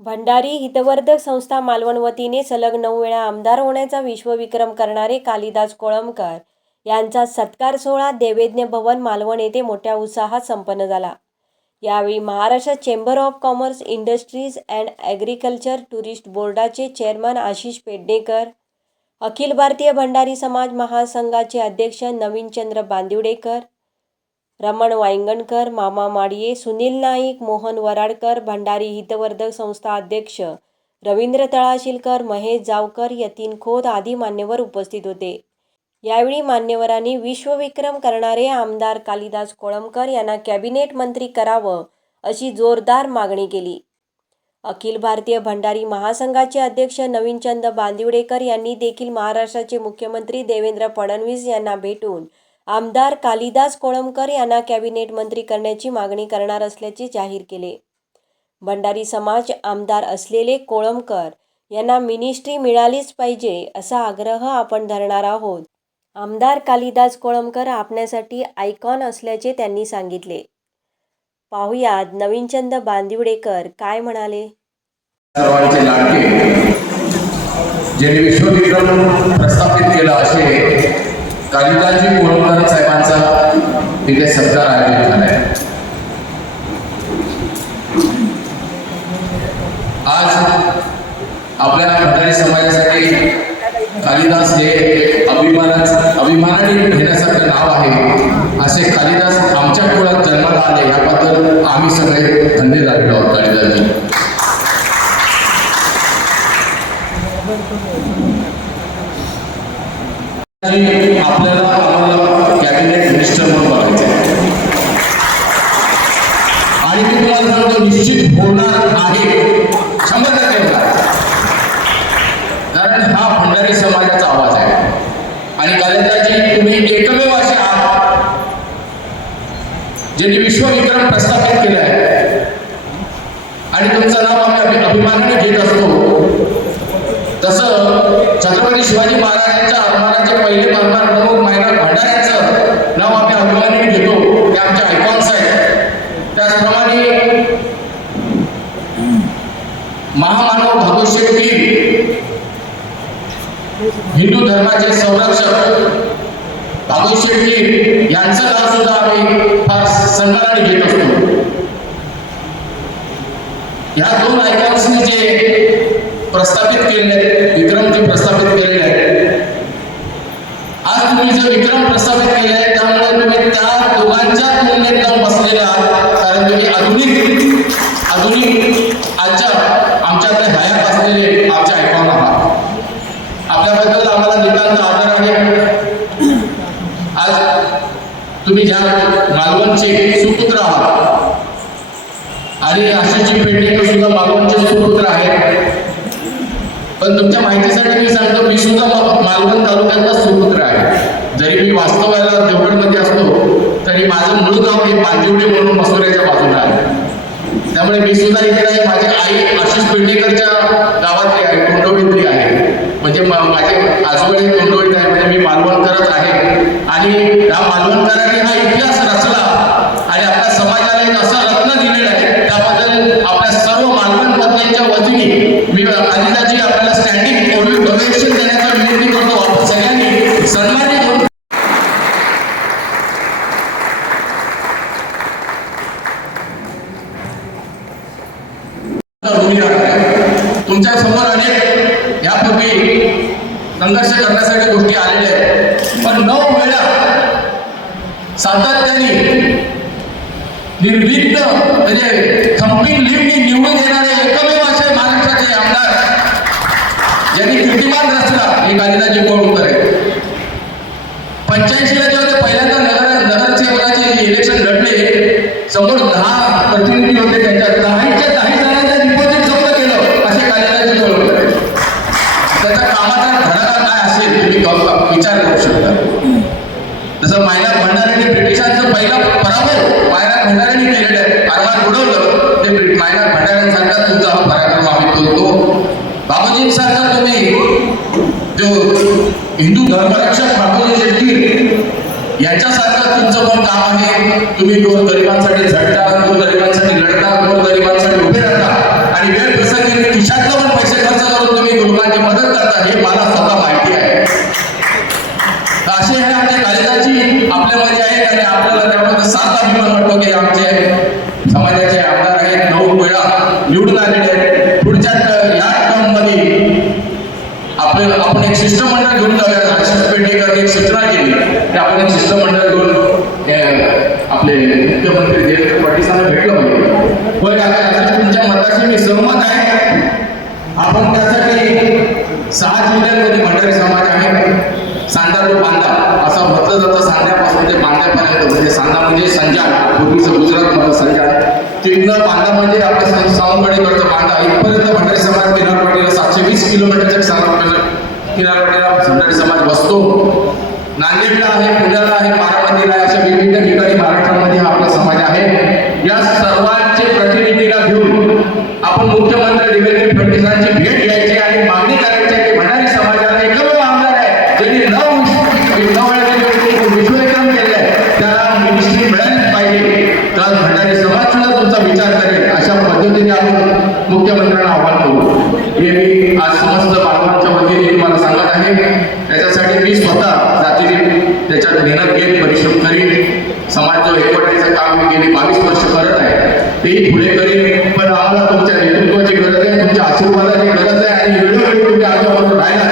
भंडारी हितवर्धक संस्था मालवण वतीने सलग नऊ वेळा आमदार होण्याचा विश्वविक्रम करणारे कालिदास कोळंबकर यांचा सत्कार सोहळा देवेज्ञ भवन मालवण येथे मोठ्या उत्साहात संपन्न झाला. यावेळी Maharashtra chamber of commerce industries and agriculture tourist बोर्डाचे चेअरमन आशिष पेडणेकर अखिल भारतीय भंडारी समाज महासंघाचे अध्यक्ष नवीनचंद्र बांदिवडेकर रमण वायंगणकर मामा माडिये सुनील नाईक मोहन वराडकर भंडारी हितवर्धक संस्था अध्यक्ष रवींद्र तळाशीलकर महेश जावकर यतीन खोत आदी मान्यवर उपस्थित होते. यावेळी मान्यवरांनी विश्वविक्रम करणारे आमदार कालिदास कोळंबकर यांना कॅबिनेट मंत्री करावं अशी जोरदार मागणी केली. अखिल भारतीय भंडारी महासंघाचे अध्यक्ष नवीनचंद बांदिवडेकर यांनी देखील महाराष्ट्राचे मुख्यमंत्री देवेंद्र फडणवीस यांना भेटून आमदार कालिदास कोळंबकर यांना कॅबिनेट मंत्री करण्याची मागणी करणार असल्याचे जाहीर केले. भंडारी समाज आमदार असलेले कोळंबकर यांना मिनिस्ट्री मिळालीच पाहिजे असा आग्रह आपण धरणार आहोत. आमदार कालिदास कोळंबकर आपण्यासाठी आयकॉन असल्याचे त्यांनी सांगितले. पाहुयात नवीनचंद बांदिवडेकर काय म्हणाले? सर्वांचे लाडके ज्यांनी विश्वविक्रम प्रस्थापित केला असे कालिदासजी कोळंबकर साहेबांचा तिथे सत्कार आयोजित झालाय. आज आपल्या भंडारी समाजासाठी कालिदास हे अभिमानाच अभिमानाने घेण्यासारखं नाव आहे. असे कालिदास आमच्या कुळात जन्माला आले याबद्दल आम्ही सगळे धन्य झालेलो आहोत कालिदासजी आणि आपल्याला आम्हाला कॅबिनेट मिनिस्टर म्हणून बघायचं आहे. आणि मी तुम्हाला सांगतो निश्चित होणार आहे. शंभर टक्के होणार. कारण हा भंडारी समाजाचा आवाज आहे. आणि कालिदाजी तुम्ही एकमेव असे आहात. ज्यांनी विश्वविक्रम प्रस्थापित केलं आहे. आणि तुमचं नाव आम्ही अभिमानाने घेत असतो. तसं छत्रपती शिवाजी महाराजांच्या आगमनाचे पहिले मानमान प्रमुख मायनाथ भंडाऱ्यांचं नाव आम्ही अभिमानाने घेतो. ते आमच्या आयकॉन्स आहेत. त्याचप्रमाणे महामानव भगत शेट्टी हिंदू धर्माचे संरक्षक भागवत शेट्टी यांचं नाव सुद्धा आम्ही फार सन्मानाने घेत असतो. ह्या दोन आयकॉन्सनी जे प्रस्थापित केलेले आहेत विक्रम जे प्रस्थापित केलेले आहेत. आज तुम्ही जो विक्रम प्रस्थापित केले आहे त्यामुळे तुम्ही त्या दोघांच्या तुलनेत जाऊन बसलेले आहात कारण तुम्ही आधुनिक आधुनिक आजच्या आमच्याकडे हयात असलेले आमचे आयकॉन आहात आपल्याबद्दल आम्हाला नितांत आदर आहे आज त्या मालवणचे सुपुत्र आहात. आणि आशिषजी पेडणेकर सुद्धा मालवणचे सुपुत्र आहेत. पण तुमच्या माहितीसाठी मी सांगतो मी सुद्धा मालवण तालुक्यातला सुपुत्र आहे. जरी मी वास्तवाला देवगडमध्ये असतो तरी माझं मूळ गाव हे पांजिवडे म्हणून मसुऱ्याच्या बाजूला आहे. त्यामुळे मी सुद्धा इकडे आहे माझी आई आशिष पेंडेकरच्या गावातली आहे कोंडोळीतली आहे. म्हणजे माझे आजोबाई कोंडोळीत आहे म्हणजे मी मालवणकरच आहे. आणि या मालवणकरांनी हा इतिहास रचला आणि आपल्या समाजाला एक असं रत्न दिलेलं आहे त्याबद्दल आपल्या सर्व मालवण पत्नीच्या वतीने मी अनिताजी आपल्याला स्टँडिंग ओवेशन देण्याचा विनंती करतो आपण सगळ्यांनी सन्मानित करून भूमिका आहे. तुमच्या समोर अनेक यापूर्वी संघर्ष करण्यासाठी गोष्टी आलेल्या आहेत. पण नऊ वेळा सातत्याने निर्विघ्न म्हणजे थंपिंग लीडनी निवडून येणारे एकमेव असे महाराष्ट्राचे आमदार ज्यांनी कीर्तिमान रचला हे कालिदाजी कोळंबकर आहे. पंच्याऐंशीला जेव्हा ते पहिल्यांदा नगर नगरसेवकाचे इलेक्शन लढले समोर दहा प्रतिनिधी होते त्यांच्या दहा जणांचं डिपॉझिट जप्त केलं असे कालिदाजी कोळंबकर आहे त्याचा कामाचा धडाका काय असेल तुम्ही क- विचार करू शकता जसं मायनाथ भंडाऱ्यांनी ब्रिटिशांचं पहिला पराभव मायनाथ भंडाऱ्यांनी केलेलं आहे आरमार उडवलं ते ब्रिट- मायनाथ भंडाऱ्यांसारखा तुमचा हा पराक्रम आम्ही करतो बाबूजींसारखा तुम्ही जो हिंदू धर्मरक्षक बाबूजी शेट्टी याच्यासारखं तुमचं पण काम आहे. तुम्ही दोन गरिबांसाठी झटता दोन गरिबांसाठी लढता दोन गरिबांसाठी उभे राहता आणि वेळ प्रसंगी खिशातलं पण पैसे खर्च करून तुम्ही लोकांची मदत करता हे मला स्वतः माहिती आहे. तर असे हे आमच्या कालिदाची आपल्यामध्ये आहेत आणि आपल्याला त्यामध्ये सात अभिमान वाटतो की आमचे समाजाचे आमदार आहेत नऊ वेळा निवडून आलेले आहेत पुढच्या ट- या टर्ममध्ये आपल्याला आपण एक शिष्टमंडळ घेऊन जाऊया. आशिष पेडणेकर एक सूचना केली. की आपण एक शिष्टमंडळ घेऊन आपले मुख्यमंत्री देवेंद्र फडणवीसांना भेटलं पाहिजे होय काका यासाठी तुमच्या मताशी मी सहमत आहे. आपण त्यासाठी सहा जिल्ह्यांमध्ये भंडारी समाज आहे. सांदा तो बांधा. असं म्हटलं जातं सांध्यापासून ते बांद्यापर्यंत म्हणजे सांदा म्हणजे संजाळ पूर्वीचं गुजरात. तिथनं बांधा म्हणजे आपल्या सा- सावंतवाडीकडचं बांदा इथपर्यंत भंडारी समाज किनारपट्टीला सातशे वीस किलोमीटरच्या किनारपट्टीला किनारपट्टीला भंडारी समाज बसतो. नांदेडला आहे पुण्याला आहे बारामतीला आहे अशा विविध ठिकाणी महाराष्ट्रामध्ये हा आपला समाज आहे या सर्वांचे प्रतिनिधीला घेऊन आपण मुख्यमंत्री देवेंद्र फडणवीसांची भेट घ्यायची आणि मागणी करायची आहे की भंडारी समाजाला एकमेव आमदार आहे ज्यांनी नऊ नऊ वेळा त्यांनी विश्वविक्रम केले आहे त्याला मिनिस्ट्री मिळालीच पाहिजे तर भंडारी समाज सुद्धा तुमचा विचार करेल अशा पद्धतीने आपण मुख्यमंत्र्यांना आव्हान करू हे मी आज समस्त बाळगांच्या वतीने तुम्हाला सांगत आहे त्याच्यासाठी मी स्वतः जातीने त्याच्यात मेहनत घेत परिश्रम करीत समाज जो एकवटायचं काम गेली बावीस वर्ष करत आहे तेही पुढे करीन. पण आम्हाला तुमच्या नेतृत्वाची गरज आहे तुमच्या आशीर्वादाची गरज आहे आणि वेळोवेळी तुम्ही आमच्याबरोबर राहिला